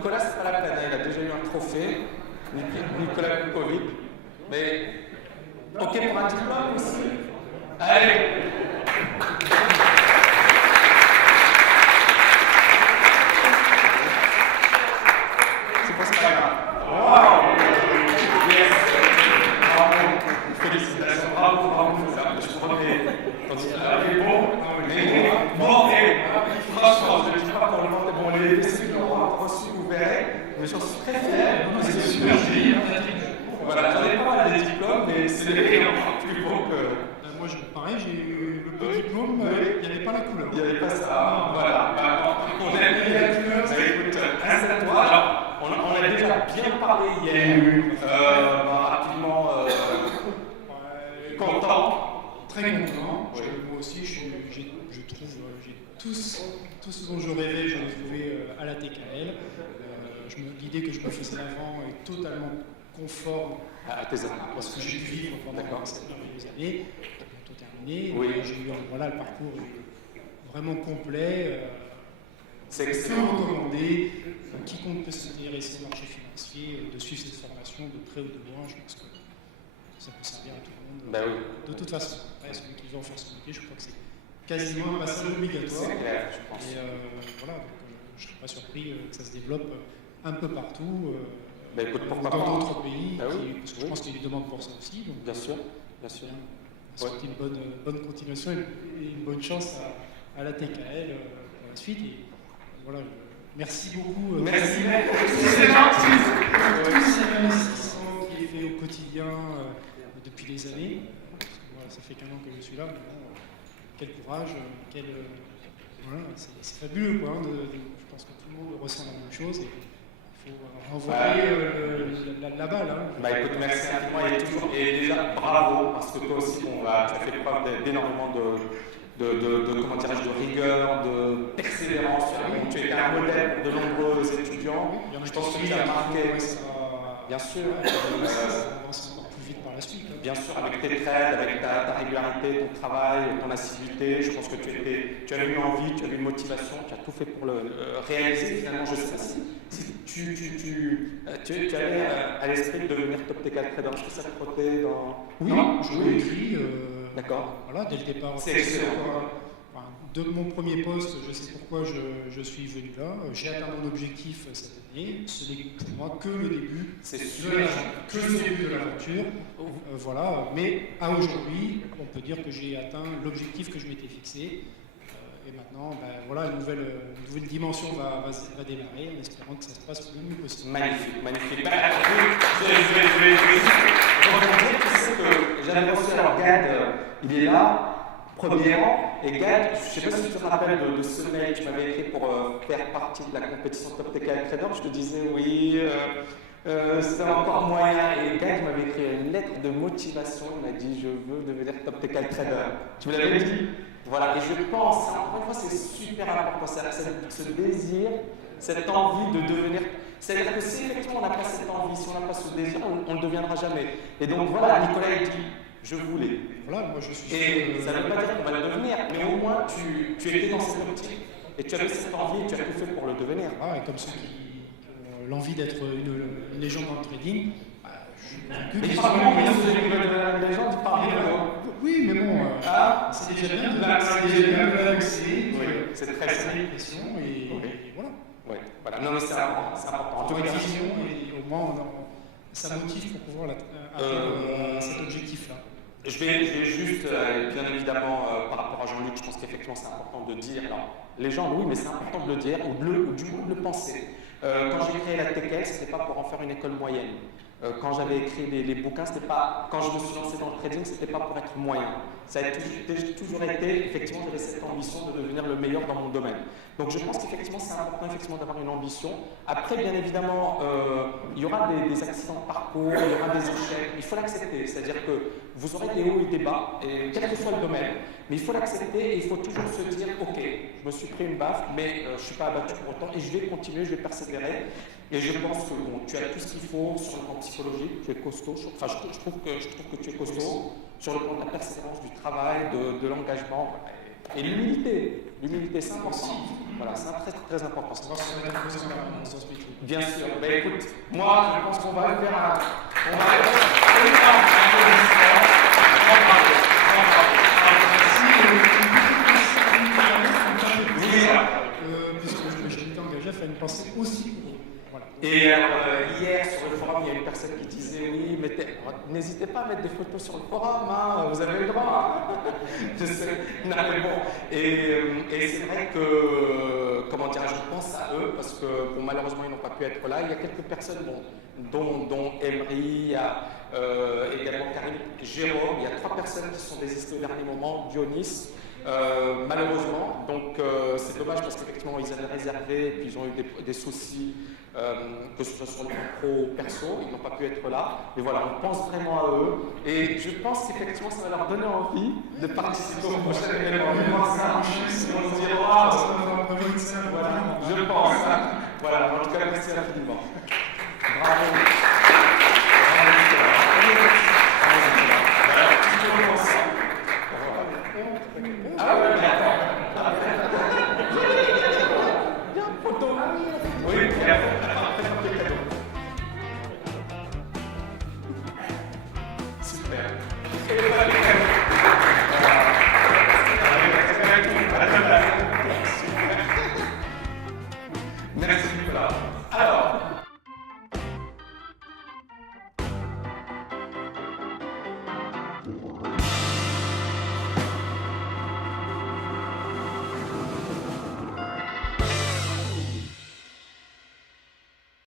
Nicolas, c'est pas la peine, il a déjà eu un trophée, Nicolas Kukovic. Mais, ok pour un diplôme aussi? Allez! C'est pas grave. Wow! Yes! Bravo! Félicitations! Bravo! Je crois que bon, franchement, je ne dis pas pour le moment, bon, les ceux qui ont reçu, vous verrez, mais j'en suis très fier. C'est super joli. Voilà, j'en ai pas mal des diplômes, mais c'est encore plus beau que. Moi, pareil, j'ai eu le beau diplôme, il n'y avait pas la couleur. Il n'y avait pas ça. Voilà. On a mis la couleur, écoute, installe-toi. Alors, on a déjà bien parlé hier, rapidement, content. Très content. Moi aussi, je trouve, tout ce dont je rêvais, je l'ai trouvé à la TKL. L'idée que je me faisais avant est totalement conforme à tes attentes. À ce que j'ai pu vivre pendant ces dernières années. Bientôt terminé. Oui. J'ai eu le parcours vraiment complet. C'est que excellent. recommander. Quiconque peut s'intéresser au marché financier, de suivre cette formation de près ou de loin, je pense que ça peut servir à tout le monde. Ben oui. De toute façon, celui qui veut en faire son métier, je crois que c'est quasiment un passage obligatoire. C'est clair, je pense. Et voilà, donc, je ne serais pas surpris que ça se développe un peu partout, dans d'autres pays, parce que je pense qu'il y a une demande pour ça aussi. Donc, bien sûr, bien sûr. On souhaite une bonne continuation et une bonne chance à la TKL pour la suite. Et voilà, merci beaucoup. Merci. C'est gentil. Tous ces investissements qui est fait au quotidien depuis des années. Parce que, voilà, ça fait qu'un an que je suis là. Mais bon, quel courage, voilà, c'est fabuleux. Quoi, je pense que tout le monde ressent la même chose. Il faut envoyer la balle. Hein. Écoute, merci infiniment et déjà bravo, parce que toi aussi, tu as fait preuve d'énormément comment dirais-je, de rigueur, de persévérance. Tu étais un modèle pour de nombreux étudiants. Je pense que tu as marqué. Bien sûr. Ça avance encore plus vite par la suite. Bien sûr, avec tes trades, avec ta régularité, ton travail, ton assiduité, je pense que tu as eu envie, tu as eu une motivation, tu as tout fait pour le réaliser. Finalement, je ne sais pas si tu avais à l'esprit de devenir top T4 trader. Je sais que ça te trottait dans. Oui, je l'ai écrit. D'accord. Voilà, dès le départ. C'est excellent. De mon premier poste, je sais pourquoi je suis venu là. J'ai atteint mon objectif cette année. Ce n'est pour moi que le début. C'est que le début de l'aventure. Voilà. Mais à aujourd'hui, on peut dire que j'ai atteint l'objectif que je m'étais fixé. Et maintenant, voilà, une nouvelle dimension va démarrer en espérant que ça se passe le mieux possible. Magnifique, magnifique. J'avais reçu, alors Gad, il est là. Premier rang, et Gad, je ne sais pas si tu te rappelles de ce mail que tu m'avais écrit pour faire partie de la compétition Top TKL Trader. Je te disais oui, c'est encore moyen. Et Gad m'avait écrit une lettre de motivation. Il m'a dit je veux devenir Top TKL Trader. Tu me l'avais dit? Voilà, et je pense, encore une fois, c'est super important, ce désir, cette envie de devenir. C'est-à-dire que si effectivement on n'a pas cette envie, si on n'a pas ce désir, on ne le deviendra jamais. Et donc voilà, Nicolas il dit. Je voulais. Voilà, moi je suis. Et ça ne veut pas dire qu'on va le devenir, mais au moins tu étais dans cette optique et tu avais cette envie et tu as tout fait pour le devenir. Ah, et comme ceux qui ont l'envie d'être une légende dans le trading, je suis convaincu qu'ils sont les gens qui parlent de oui, mais bon, c'est déjà bien de l'accès, c'est très simple. Et voilà. Oui, voilà. Non, mais c'est important. En tout cas, et au moins, ça motive pour pouvoir atteindre cet objectif-là. Je vais juste, bien évidemment, par rapport à Jean-Luc, je pense qu'effectivement c'est important de dire, alors les gens, oui, mais c'est important de le dire, ou du moins de le penser. Quand j'ai créé la TKL, ce n'était pas pour en faire une école moyenne. Quand j'avais écrit les bouquins, c'était pas, quand je me suis lancé dans le trading, ce n'était pas pour être moyen. Ça a toujours été, effectivement, j'avais cette ambition de devenir le meilleur dans mon domaine. Donc je pense qu'effectivement, c'est important d'avoir une ambition. Après, bien évidemment, il y aura des accidents de parcours, il y aura des échecs. Il faut l'accepter. C'est-à-dire que vous aurez des hauts et des bas, et quel que soit le domaine. Mais il faut l'accepter et il faut toujours se dire, OK, je me suis pris une baffe, mais je ne suis pas abattu pour autant et je vais continuer, je vais persévérer. Et je pense que bon, tu as tout ce qu'il faut sur le plan psychologique, tu es costaud. Enfin, je trouve que tu es costaud sur le plan de la persévérance, du travail, de l'engagement. Et l'humilité, c'est important. Voilà, c'est très très important. On va se mettre en position dans ce speech. Bien sûr. Ben écoute, moi, je pense qu'on va faire un. On va faire puisque je m'étais engagé à faire une pensée aussi pour eux. Voilà. Et hier, sur le forum, il y a une personne qui disait oui, n'hésitez pas à mettre des photos sur le forum, hein, vous avez le droit. Je sais, non, mais bon. Et c'est vrai que, comment dire, je pense à eux, parce que bon, malheureusement, ils n'ont pas pu être là. Il y a quelques personnes, dont Emery, il y a également Karim, Jérôme, il y a 3 personnes qui sont désistées au dernier moment, Dionys. Malheureusement, donc c'est dommage parce qu'effectivement ils avaient réservé et puis ils ont eu des soucis, que ce soit sur le pro perso, ils n'ont pas pu être là. Mais voilà, on pense vraiment à eux et je pense qu'effectivement ça va leur donner envie de participer au prochain événement. Ils vont se dire waouh, voilà, je pense. Voilà, en tout cas merci infiniment. Bravo. Ah ouais, mais attends. Viens, photo. Oui, bien. Super.